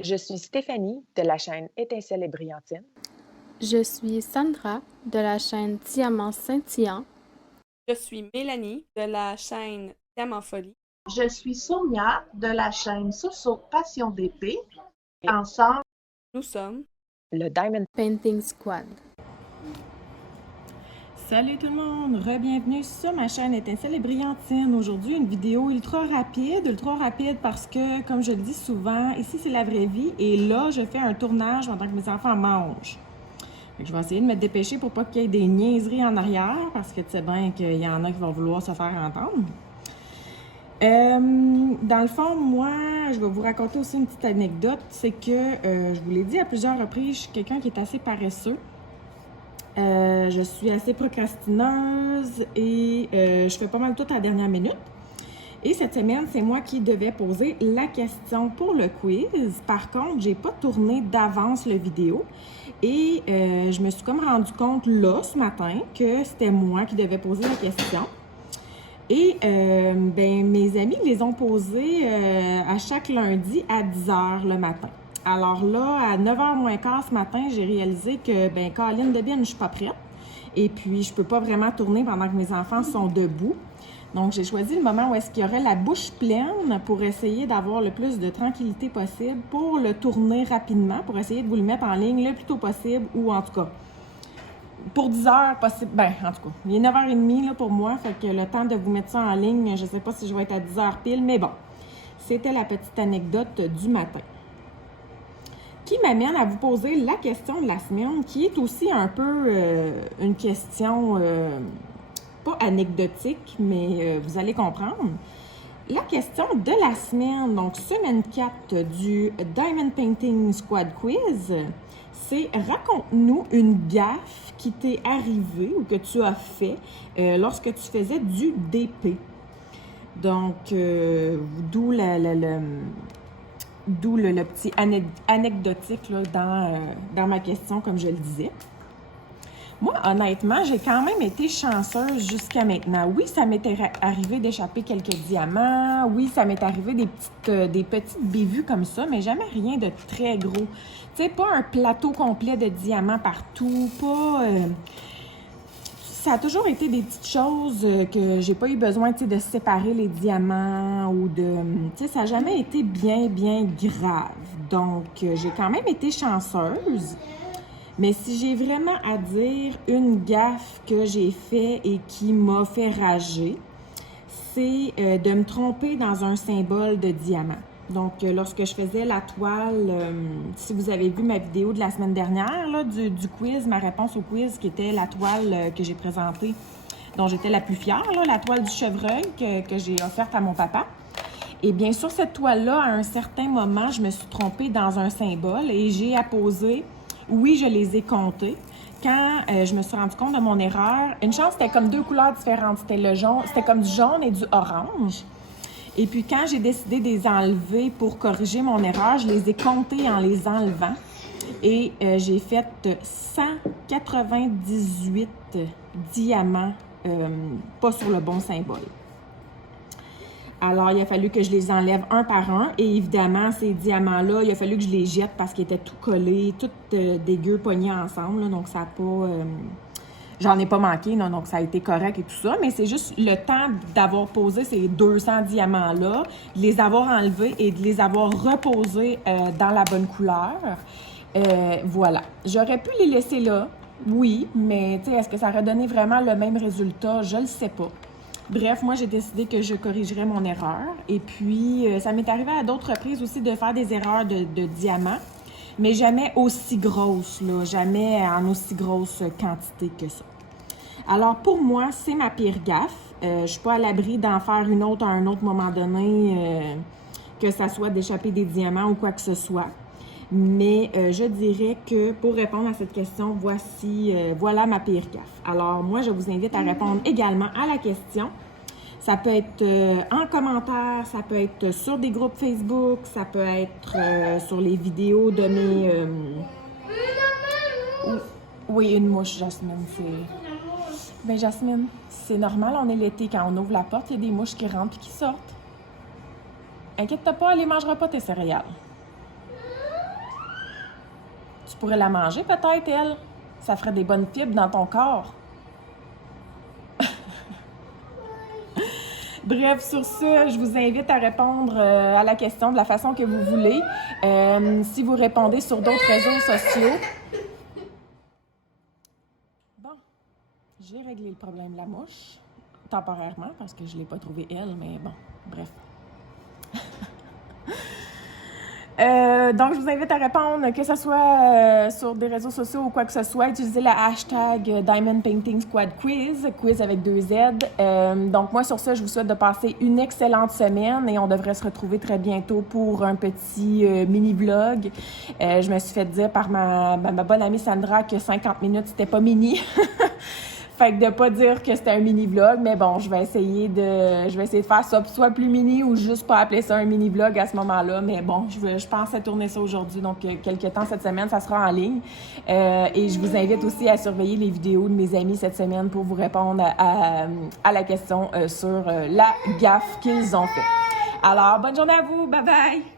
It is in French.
Je suis Stéphanie de la chaîne Étincelle et Brillantine. Je suis Sandra de la chaîne Diamant Scintillant. Je suis Mélanie de la chaîne Diamant Folie. Je suis Sonia de la chaîne Soso Passion d'épée. Et Ensemble, nous sommes le Diamond Painting Squad. Salut tout le monde, re-bienvenue sur ma chaîne Étincelle et Brillantine. Aujourd'hui, une vidéo ultra rapide parce que, comme je le dis souvent, ici c'est la vraie vie et là, je fais un tournage pendant que mes enfants mangent. Fait que je vais essayer de me dépêcher pour pas qu'il y ait des niaiseries en arrière parce que tu sais bien qu'il y en a qui vont vouloir se faire entendre. Dans le fond, moi, je vais vous raconter aussi une petite anecdote. C'est que, je vous l'ai dit à plusieurs reprises, je suis quelqu'un qui est assez paresseux. Je suis assez procrastineuse et je fais pas mal tout à la dernière minute. Et cette semaine, c'est moi qui devais poser la question pour le quiz. Par contre, j'ai pas tourné d'avance la vidéo et je me suis comme rendu compte là, ce matin, que c'était moi qui devais poser la question. Et mes amis les ont posées à chaque lundi à 10h le matin. Alors là, à 9h moins quart ce matin, j'ai réalisé que, Caroline de bien, je suis pas prête. Et puis, je peux pas vraiment tourner pendant que mes enfants sont debout. Donc, j'ai choisi le moment où est-ce qu'il y aurait la bouche pleine pour essayer d'avoir le plus de tranquillité possible pour le tourner rapidement, pour essayer de vous le mettre en ligne le plus tôt possible ou en tout cas, pour 10 heures possible. En tout cas, il est 9h30 là, pour moi, fait que le temps de vous mettre ça en ligne, je sais pas si je vais être à 10h pile, mais bon, c'était la petite anecdote du matin. Qui m'amène à vous poser la question de la semaine, qui est aussi un peu une question pas anecdotique, mais vous allez comprendre. La question de la semaine, donc semaine 4 du Diamond Painting Squad Quiz, c'est raconte-nous une gaffe qui t'est arrivée ou que tu as fait lorsque tu faisais du DP. Donc, d'où le petit anecdotique là, dans ma question, comme je le disais. Moi, honnêtement, j'ai quand même été chanceuse jusqu'à maintenant. Oui, ça m'était arrivé d'échapper quelques diamants. Oui, ça m'est arrivé des petites bévues comme ça, mais jamais rien de très gros. Tu sais, pas un plateau complet de diamants partout, pas... Ça a toujours été des petites choses que j'ai pas eu besoin, tu sais, de séparer les diamants ou de... Tu sais, ça n'a jamais été bien grave. Donc, j'ai quand même été chanceuse. Mais si j'ai vraiment à dire une gaffe que j'ai fait et qui m'a fait rager, c'est de me tromper dans un symbole de diamant. Donc, lorsque je faisais la toile, si vous avez vu ma vidéo de la semaine dernière, là, du quiz, ma réponse au quiz, qui était la toile que j'ai présentée, dont j'étais la plus fière, là, la toile du chevreuil que j'ai offerte à mon papa. Et bien, sur cette toile-là, à un certain moment, je me suis trompée dans un symbole et j'ai apposé, oui, je les ai comptés. Quand je me suis rendu compte de mon erreur, une chance, c'était comme deux couleurs différentes. C'était le jaune, c'était comme du jaune et du orange. Et puis, quand j'ai décidé de les enlever pour corriger mon erreur, je les ai comptés en les enlevant. Et j'ai fait 198 diamants, pas sur le bon symbole. Alors, il a fallu que je les enlève un par un. Et évidemment, ces diamants-là, il a fallu que je les jette parce qu'ils étaient tout collés, tout dégueux, pognés ensemble. Là, donc, ça n'a pas... J'en ai pas manqué, non, donc ça a été correct et tout ça. Mais c'est juste le temps d'avoir posé ces 200 diamants-là, de les avoir enlevés et de les avoir reposés dans la bonne couleur. Voilà. J'aurais pu les laisser là, oui, mais tu sais, est-ce que ça aurait donné vraiment le même résultat? Je le sais pas. Bref, moi, j'ai décidé que je corrigerais mon erreur. Et puis, ça m'est arrivé à d'autres reprises aussi de faire des erreurs de diamants, mais jamais aussi grosses, là, jamais en aussi grosse quantité que ça. Alors, pour moi, c'est ma pire gaffe. Je ne suis pas à l'abri d'en faire une autre à un autre moment donné, que ça soit d'échapper des diamants ou quoi que ce soit. Mais je dirais que pour répondre à cette question, voilà ma pire gaffe. Alors, moi, je vous invite à répondre également à la question. Ça peut être en commentaire, ça peut être sur des groupes Facebook, ça peut être sur les vidéos de mes... Oui, une mouche, Jasmine, c'est... Jasmine, c'est normal, on est l'été, quand on ouvre la porte, il y a des mouches qui rentrent et qui sortent. Inquiète-toi pas, elle ne mangera pas tes céréales. Tu pourrais la manger peut-être, elle. Ça ferait des bonnes fibres dans ton corps. Bref, sur ce, je vous invite à répondre à la question de la façon que vous voulez. Si vous répondez sur d'autres réseaux sociaux. Bon, j'ai réglé le problème de la mouche, temporairement, parce que je ne l'ai pas trouvée elle, mais bon, bref. Donc, je vous invite à répondre, que ce soit sur des réseaux sociaux ou quoi que ce soit. Utilisez le hashtag Diamond Painting Squad Quiz, quiz avec 2 Z. Donc, moi, sur ça, je vous souhaite de passer une excellente semaine et on devrait se retrouver très bientôt pour un petit mini-vlog. Je me suis fait dire par ma bonne amie Sandra que 50 minutes, c'était pas mini. Fait que de pas dire que c'était un mini-vlog, mais bon, je vais essayer de faire ça soit plus mini ou juste pas appeler ça un mini-vlog à ce moment-là. Mais bon, je pense à tourner ça aujourd'hui, donc quelques temps cette semaine, ça sera en ligne. Et je vous invite aussi à surveiller les vidéos de mes amis cette semaine pour vous répondre à la question sur la gaffe qu'ils ont fait. Alors, bonne journée à vous, bye bye!